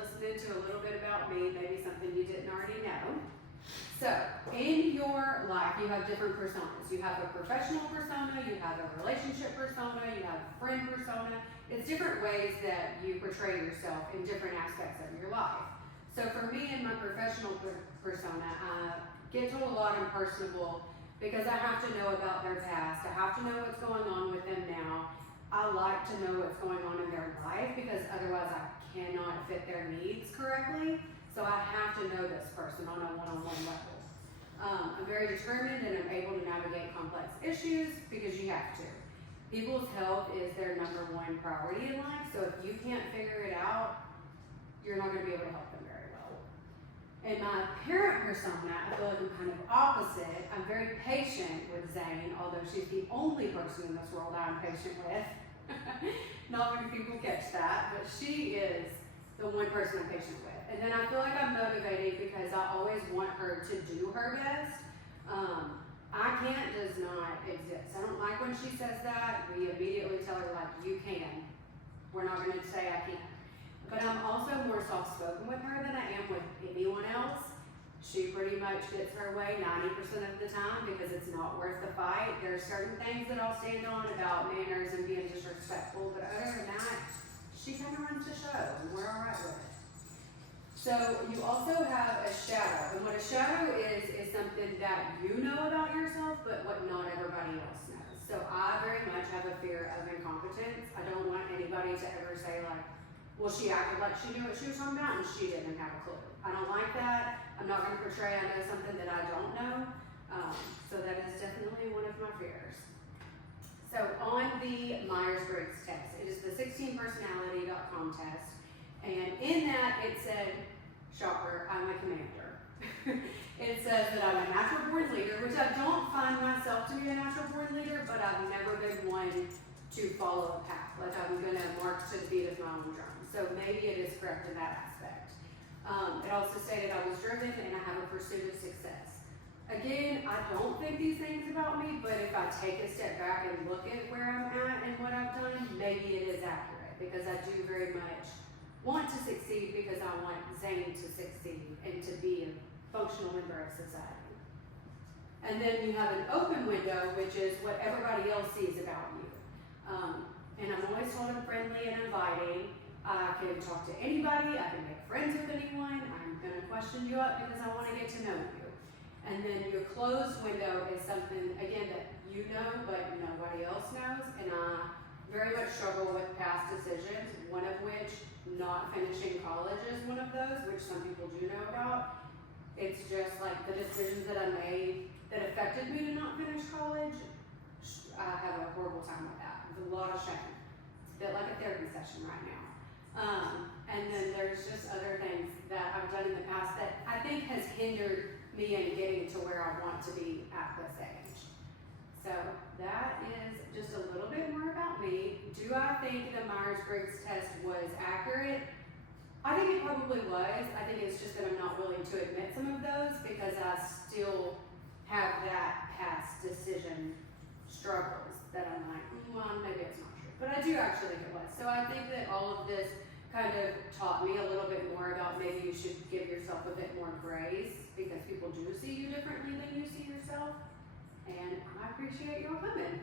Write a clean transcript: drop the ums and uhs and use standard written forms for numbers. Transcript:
listening to a little bit about me, maybe something you didn't already know. So, in your life, you have different personas. You have a professional persona, you have a relationship persona, you have a friend persona. It's different ways that you portray yourself in different aspects of your life. So for me, in my professional persona, I get told a lot I'm personable because I have to know about their past. I have to know what's going on with them now. I like to know what's going on in their life because otherwise I cannot fit their needs correctly. So I have to know this person on a one-on-one level. I'm very determined and I'm able to navigate complex issues because you have to. People's health is their number one priority in life, so if you can't figure it out, you're not going to be able to help them very well. In my parent persona, I feel like I'm kind of opposite. I'm very patient with Zane, although she's the only person in this world I'm patient with. Not many people catch that, but she is the one person I'm patient with. And then I feel like I'm motivated because I always want her to do her best. I can't does not exist. I don't like when she says that. We immediately tell her, like, you can. We're not going to say I can't. But I'm also more soft-spoken with her than I am with anyone else. She pretty much gets her way 90% of the time because it's not worth the fight. There are certain things that I'll stand on about manners and being disrespectful, but other than that, she kind of runs the show, and we're all right with it. So you also have a shadow, and what a shadow is something that you know about yourself, but what not everybody else knows. So I very much have a fear of incompetence. I don't want anybody to ever say like, well, she acted like she knew what she was talking about and she didn't have a clue. I don't like that. I'm not going to portray I know something that I don't know. So that is definitely one of my fears. So on the Myers-Briggs test, it is the 16personality.com test. And in that, it said, shocker, I'm a commander. It says that I'm a natural born leader, which I don't find myself to be a natural born leader, but I've never been one to follow a path. Like I'm going to march to the beat of my own drum. So maybe it is correct in that aspect. It also stated I was driven and I have a pursuit of success. Again, I don't think these things about me, but if I take a step back and look at where I'm at and what I've done, maybe it is accurate because I do very much want to succeed because I want Zane to succeed and to be a functional member of society. And then you have an open window, which is what everybody else sees about you. And I'm always told I'm friendly and inviting. I can talk to anybody, I can make friends with anyone, I'm going to question you up because I want to get to know you. And then your closed window is something, again, that you know, but nobody else knows. And I very much struggle with past decisions, one of which not finishing college is one of those, which some people do know about. It's just like the decisions that I made that affected me to not finish college. I have a horrible time with that. It's a lot of shame. It's a bit like a therapy session right now. And then there's just other things that I've done in the past that I think has hindered me in getting to where I want to be at this age. So that is just a little bit more about me. Do I think the Myers-Briggs test was accurate? I think it probably was. I think it's just that I'm not willing to admit some of those because I still have that past decision struggles that I'm like, well, maybe it's not true. But I do actually think it was. So I think that all of this kind of taught me a little bit more about maybe you should give yourself a bit more grace because people do see you differently than you see yourself. And I appreciate y'all coming.